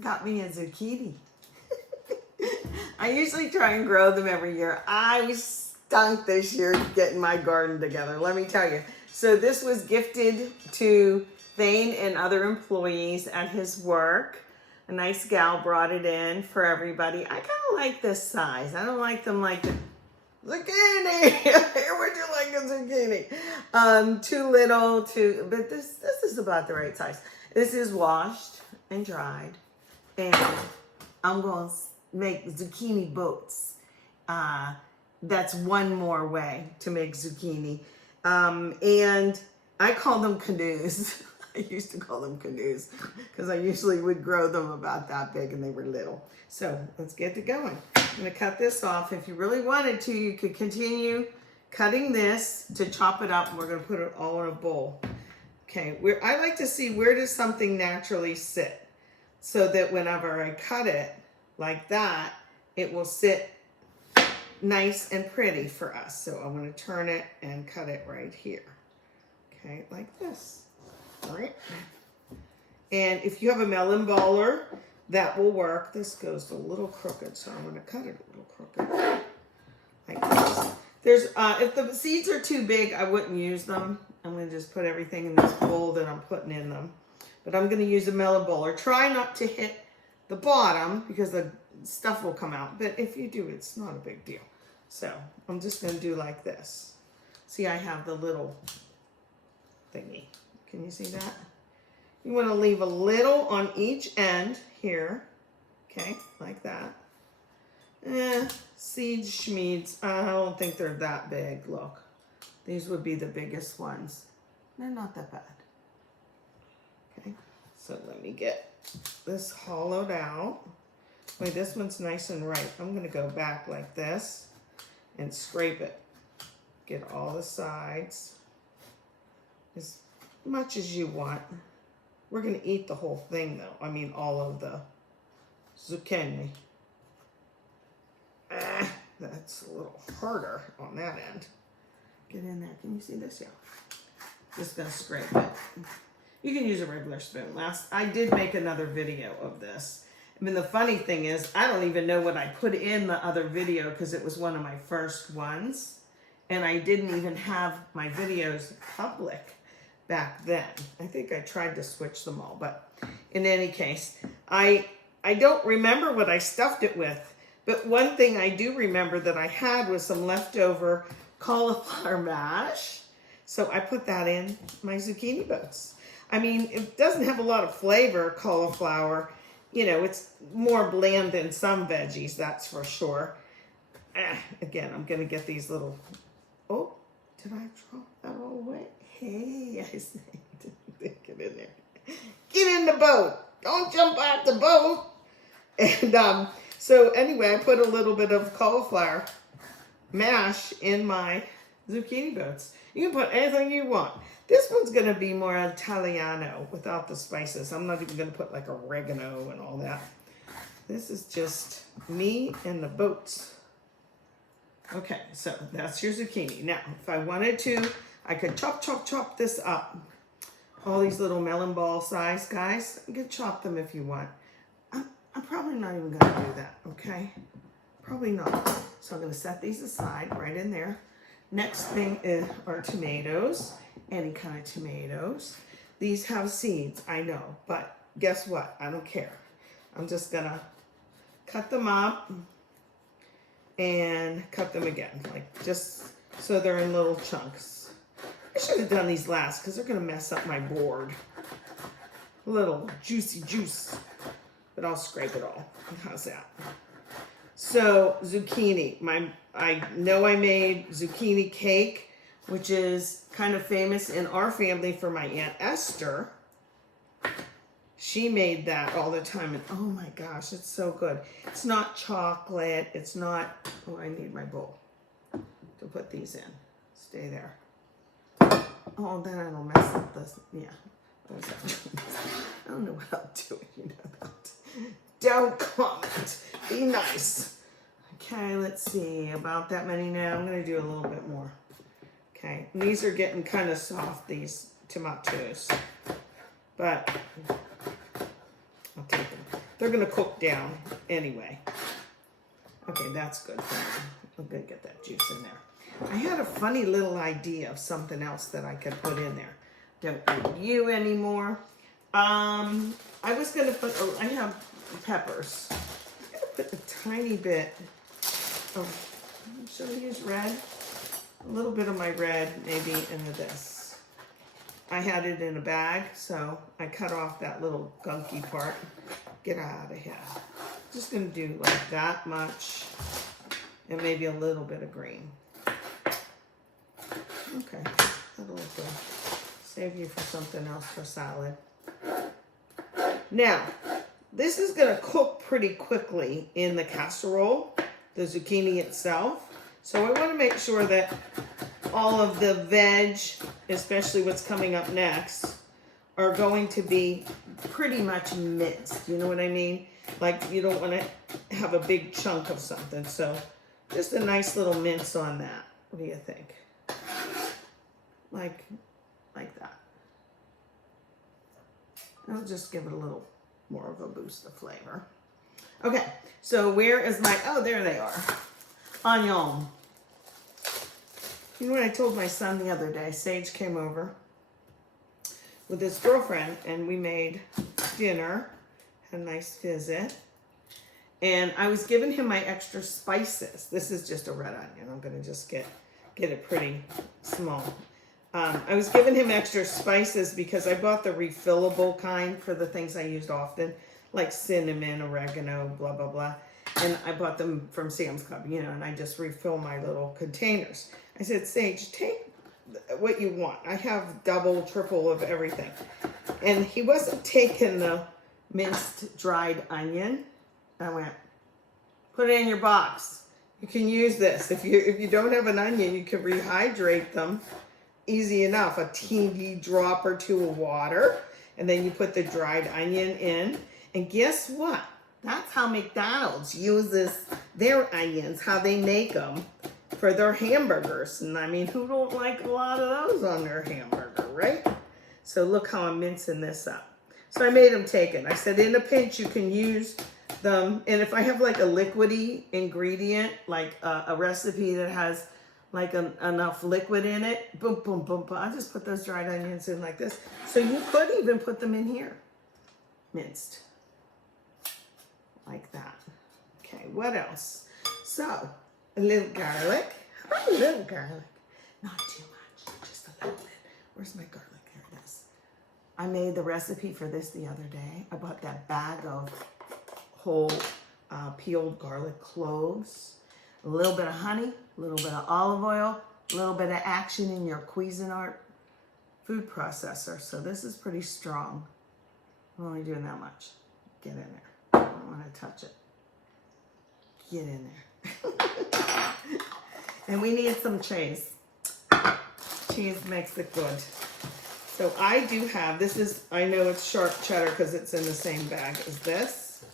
got me a zucchini. I usually try and grow them every year. I stunk this year getting my garden together, let me tell you. So this was gifted to Thane and other employees at his work. A nice gal brought it in for everybody. I kind of like this size. I don't like them like the zucchini. Here, would you like a zucchini? Too little, but this is about the right size. This is washed and dried, and I'm going to make zucchini boats. That's one more way to make zucchini. And I call them canoes. I used to call them canoes because I usually would grow them about that big and they were little. So let's get it going. I'm going to cut this off. If you really wanted to, you could continue cutting this to chop it up. And we're going to put it all in a bowl. Okay, I like to see where does something naturally sit so that whenever I cut it like that, it will sit nice and pretty for us. So I'm going to turn it and cut it right here. Okay, like this. All right. And if you have a melon baller, that will work. This goes a little crooked, so I'm going to cut it a little crooked. Like this. There's, if the seeds are too big, I wouldn't use them. I'm going to just put everything in this bowl that I'm putting in them. But I'm going to use a melon baller. Try not to hit the bottom because the stuff will come out. But if you do, it's not a big deal. So I'm just going to do like this. See, I have the little thingy. Can you see that? You want to leave a little on each end here. Okay, like that. Seeds, schmeeds. I don't think they're that big. Look, these would be the biggest ones. They're not that bad. Okay, so let me get this hollowed out. Wait, this one's nice and right. I'm going to go back like this and scrape it. Get all the sides as much as you want. We're going to eat the whole thing though. I mean all of the zucchini. That's a little harder on that end. Get in there. Can you see this? Yeah. Just going to scrape it. You can use a regular spoon. I did make another video of this. I mean, the funny thing is, I don't even know what I put in the other video because it was one of my first ones. And I didn't even have my videos public back then. I think I tried to switch them all. But in any case, I don't remember what I stuffed it with. But one thing I do remember that I had was some leftover cauliflower mash. So I put that in my zucchini boats. I mean, it doesn't have a lot of flavor, cauliflower. You know, it's more bland than some veggies, that's for sure. Again, I'm going to get these little... Oh, did I drop that all the way? Hey, I see. Get in there. Get in the boat. Don't jump out the boat. And so anyway, I put a little bit of cauliflower mash in my zucchini boats. You can put anything you want. This one's going to be more Italiano without the spices. I'm not even going to put like oregano and all that. This is just me and the boats. Okay, so that's your zucchini. Now, if I wanted to, I could chop this up. All these little melon ball size guys, you can chop them if you want. I'm probably not even going to do that, okay? Probably not. So I'm going to set these aside right in there. Next thing are tomatoes. Any kind of tomatoes. These have seeds, I know, but guess what? I don't care. I'm just going to cut them up and cut them again, like just so they're in little chunks. I should have done these last because they're going to mess up my board. A little juicy juice, but I'll scrape it all. How's that? So zucchini, I know I made zucchini cake, which is kind of famous in our family for my Aunt Esther. She made that all the time, and oh my gosh, it's so good. It's not chocolate, it's not, oh, I need my bowl to put these in. Stay there. Oh, then it'll mess up this, yeah. I don't know what I'll do, you know that. Don't comment, be nice. Okay, let's see, about that many now. I'm gonna do a little bit more. Okay, and these are getting kind of soft, these tomatoes, but I'll take them. they're gonna cook down anyway. Okay, that's good for me. I'm gonna get that juice in there. I had a funny little idea of something else that I could put in there. Don't need you anymore. I was gonna put, I have peppers. I'm gonna put a tiny bit of, should I use red? A little bit of my red maybe into this. I had it in a bag, so I cut off that little gunky part. Get out of here. Just gonna do like that much and maybe a little bit of green. Okay, that'll look good. Save you for something else for salad. Now, this is gonna cook pretty quickly in the casserole, the zucchini itself. So I wanna make sure that all of the veg, especially what's coming up next, are going to be pretty much minced. You know what I mean? Like you don't wanna have a big chunk of something. So just a nice little mince on that. What do you think? Like that. I'll just give it a little more of a boost of flavor. Okay, so where is my, oh, there they are. Onion. You know what I told my son the other day? Sage came over with his girlfriend and we made dinner, had a nice visit. And I was giving him my extra spices. This is just a red onion. I'm gonna just get it pretty small. I was giving him extra spices because I bought the refillable kind for the things I used often, like cinnamon, oregano, blah, blah, blah. And I bought them from Sam's Club, you know, and I just refill my little containers. I said, Sage, take what you want. I have double, triple of everything. And he wasn't taking the minced dried onion. I went, put it in your box. You can use this. If you don't have an onion, you can rehydrate them. Easy enough, a teeny drop or two of water, and then you put the dried onion in. And guess what? That's how McDonald's uses their onions, how they make them for their hamburgers. And I mean, who don't like a lot of those on their hamburger, right? So look how I'm mincing this up. So I made them take it. I said, in a pinch, you can use them. And if I have like a liquidy ingredient, like a recipe that has like enough liquid in it, boom, boom, boom, boom. I just put those dried onions in like this. So you could even put them in here, minced, like that. Okay, what else? So, a little garlic. A little garlic. Not too much, just a little bit. Where's my garlic? Here it is. I made the recipe for this the other day. I bought that bag of whole peeled garlic cloves. A little bit of honey, a little bit of olive oil, a little bit of action in your Cuisinart food processor. So this is pretty strong. I'm only doing that much. Get in there. I don't want to touch it. Get in there. And we need some cheese. Cheese makes it good. So I do have, this is, I know it's sharp cheddar because it's in the same bag as this.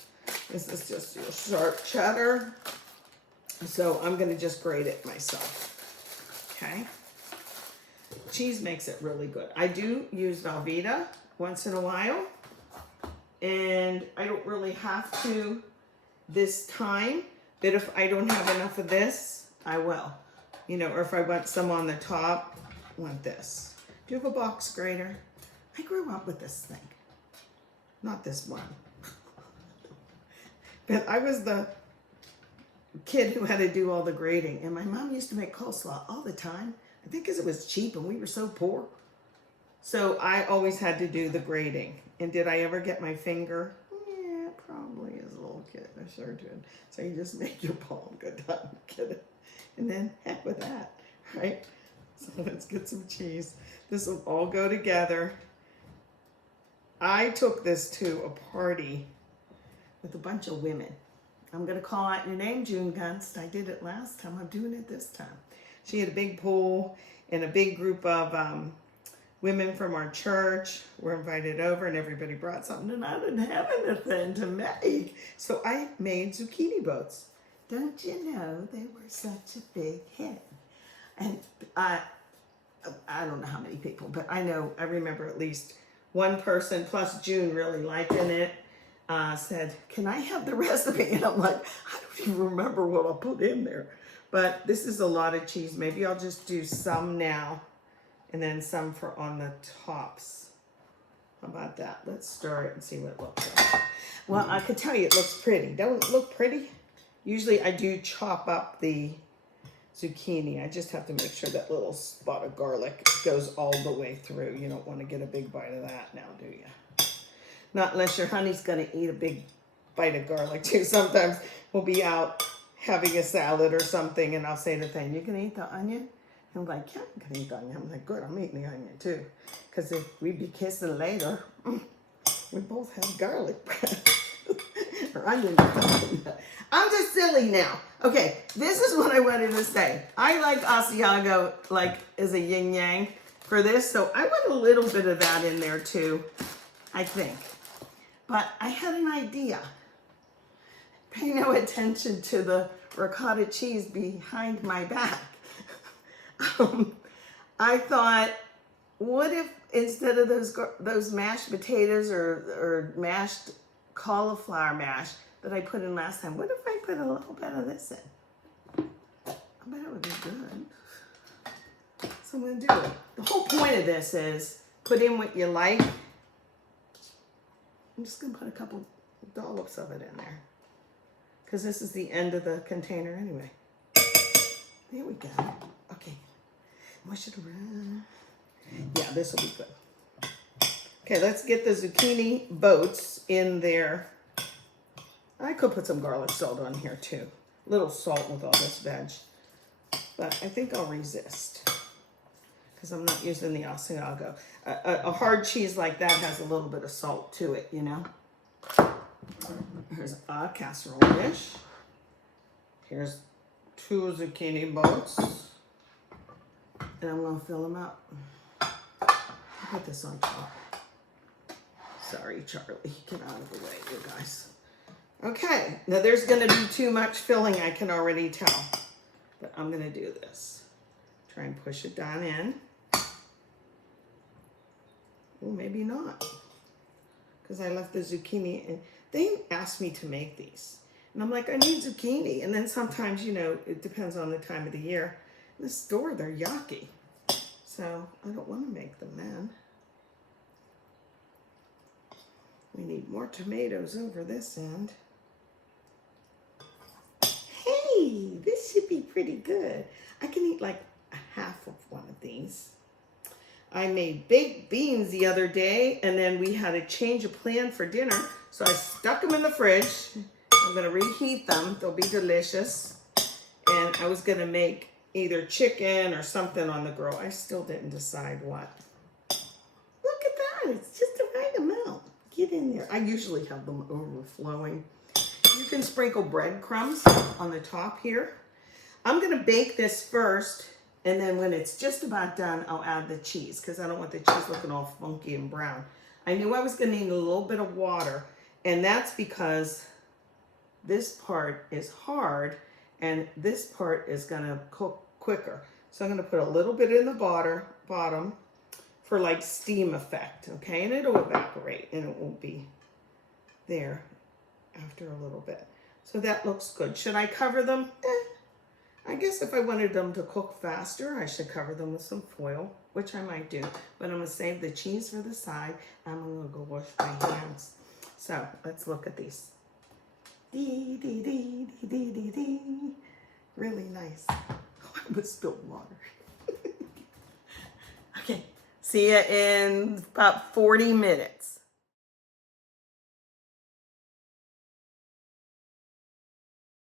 This is just your sharp cheddar. So I'm gonna just grate it myself, okay? Cheese makes it really good. I do use Velveeta once in a while, and I don't really have to this time, but if I don't have enough of this, I will. You know, or if I want some on the top, I want this. Do you have a box grater? I grew up with this thing, not this one. But I was the kid who had to do all the grating, and my mom used to make coleslaw all the time. I think because it was cheap and we were so poor. So I always had to do the grating. And did I ever get my finger? Yeah, probably as a little kid. I sure did. So you just make your palm go down, get it, and then heck with that, right? So let's get some cheese. This will all go together. I took this to a party with a bunch of women. I'm gonna call out your name, June Gunst. I did it last time, I'm doing it this time. She had a big pool and a big group of women from our church were invited over, and everybody brought something, and I didn't have anything to make. So I made zucchini boats. Don't you know they were such a big hit? And I don't know how many people, but I remember at least one person plus June really liking it. said, can I have the recipe? And I'm like, I don't even remember what I'll put in there. But this is a lot of cheese. Maybe I'll just do some now and then some for on the tops. How about that? Let's stir it and see what it looks like. Well, I could tell you it looks pretty. Don't it look pretty? Usually I do chop up the zucchini. I just have to make sure that little spot of garlic goes all the way through. You don't want to get a big bite of that now, do you? Not unless your honey's going to eat a big bite of garlic too. Sometimes we'll be out having a salad or something and I'll say to Thane, you can eat the onion? And I'm like, yeah, I can eat the onion. I'm like, good, I'm eating the onion too. Because if we be kissing later, we both have garlic bread. Or onion bread. I'm just silly now. Okay, this is what I wanted to say. I like Asiago like as a yin yang for this, so I want a little bit of that in there too, I think. But I had an idea. Pay no attention to the ricotta cheese behind my back. I thought, what if instead of those mashed potatoes or mashed cauliflower mash that I put in last time, what if I put a little bit of this in? I bet it would be good. So I'm going to do it. The whole point of this is put in what you like. I'm just going to put a couple dollops of it in there because this is the end of the container anyway. There we go. Okay. Mush it around. Yeah, this will be good. Okay, let's get the zucchini boats in there. I could put some garlic salt on here too. A little salt with all this veg. But I think I'll resist because I'm not using the Asiago. A hard cheese like that has a little bit of salt to it, you know. Here's a casserole dish. Here's 2 zucchini boats. And I'm going to fill them up. I'll put this on top. Sorry, Charlie. Get out of the way, you guys. Okay. Now, there's going to be too much filling, I can already tell. But I'm going to do this. Try and push it down in. Well, maybe not. Because I left the zucchini in. They asked me to make these. And I'm like, I need zucchini. And then sometimes, you know, it depends on the time of the year. In the store, they're yucky. So I don't want to make them then. We need more tomatoes over this end. Hey, this should be pretty good. I can eat like a half of one of these. I made baked beans the other day, and then we had a change of plan for dinner. So I stuck them in the fridge. I'm going to reheat them. They'll be delicious. And I was going to make either chicken or something on the grill. I still didn't decide what. Look at that. It's just the right amount. Get in there. I usually have them overflowing. You can sprinkle breadcrumbs on the top here. I'm going to bake this first, and then when it's just about done, I'll add the cheese because I don't want the cheese looking all funky and brown. I knew I was going to need a little bit of water, and that's because this part is hard and this part is going to cook quicker. So I'm going to put a little bit in the bottom for like steam effect, okay? And it'll evaporate and it won't be there after a little bit. So that looks good. Should I cover them? I guess if I wanted them to cook faster, I should cover them with some foil, which I might do. But I'm going to save the cheese for the side. I'm going to go wash my hands. So let's look at these. Dee, dee, dee, dee, dee, dee. Really nice. Oh, I almost spilled water. Okay, see you in about 40 minutes.